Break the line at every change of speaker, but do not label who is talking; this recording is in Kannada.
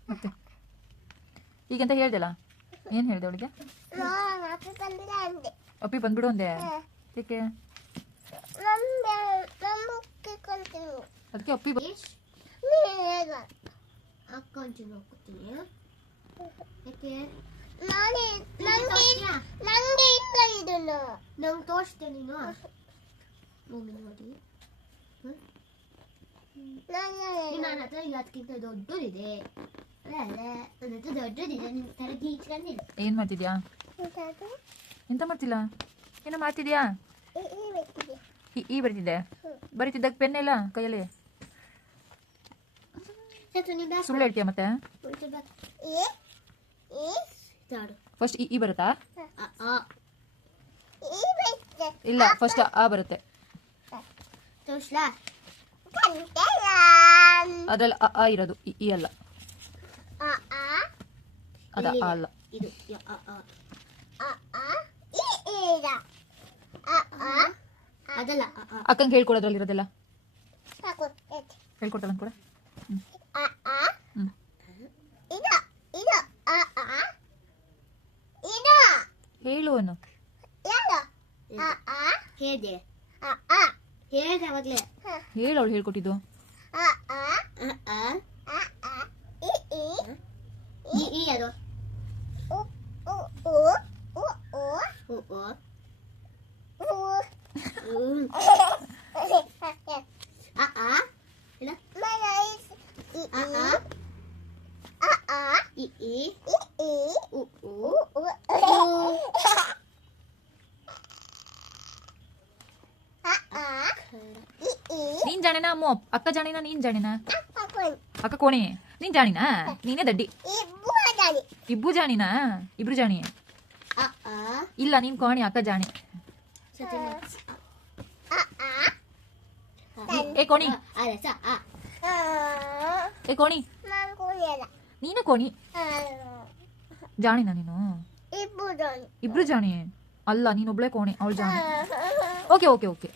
ಮತ್ತೆ ಈಗಂತ ಹೇಳ್ದಲ್ಲ, ಏನು ಹೇಳಿದೆ ಅವಳಿಗೆ? ಅಪ್ಪಿ ಬಂದ್ಬಿಡು ಅಂದೆ. ಏಕೆ? ಅದಕ್ಕೆ ಅಪ್ಪಿ
ನಂಗೆ ತೋರಿಸ್ತೇನೆ ನೀನು ನೋಡಿ. ನನ್ನ ಹತ್ರ ಅದಕ್ಕಿಂತ ದೊಡ್ಡದಿದೆ.
ಏನ್ ಮಾಡ್ತಿದ್ಯಾ? ಎಂತ ಮಾಡ್ತಿಲ್ಲ? ಏನೋ ಮಾಡ್ತಿದ್ಯಾ? ಈ ಬರ್ತಿದ್ದೆ. ಬರೀತಿದ್ದಾಗ ಪೆನ್ ಇಲ್ಲ ಕೈಯಲ್ಲಿ. ಸುಳ್ಳು ಹೇಳ್ತೀಯ ಮತ್ತೆ? ಫಸ್ಟ್ ಈ ಬರುತ್ತಾ? ಇಲ್ಲ, ಫಸ್ಟ್ ಆ ಬರುತ್ತೆ. ಅದ್ರಲ್ಲಿ ಆ ಇರೋದು, ಈ ಅಲ್ಲ. ಅದ ಆ ಅಲ್ಲ. ಅಕ್ಕಂಗೆ ಹೇಳ್ಕೊಡೋದ್ರಲ್ಲಿ ಇರೋದೆಲ್ಲ ಹೇಳ್ಕೊಟ್ಟಲ್ಲ ಕೂಡ. ಹೇಳು ಅನ್ನು. ಹೇಳು ಅವಳು ಹೇಳ್ಕೊಟ್ಟಿದ್ದು. ನೀನ್ ಜಾಣಿನ ಅಮ್ಮ? ಅಕ್ಕ ಜಾಣಿನ ನೀನ್ ಜಾಣಿನ? ಅಕ್ಕ ಕೋಣಿ ನೀನ್ ಜಾಣಿನ? ನೀನೇ ದಡ್ಡಿ. ಇಬ್ಬರು ಜಾಣಿನ? ಇಬ್ರು ಜಾಣಿ ಇಲ್ಲ. ನೀನ್ ಕೋಣಿ, ಅಕ್ಕ ಜಾಣಿ. ಏ ಕೋಣಿ, ಏ ಕೋಣಿ, ನೀನೇ ಕೋಣಿ. ಜಾಣಿನ ನೀನು? ಇಬ್ರು ಜಾಣಿ ಅಲ್ಲ, ನೀನೊಬ್ಳೆ ಕೋಣಿ, ಅವಳು ಜಾಣಿ. Okay okay okay.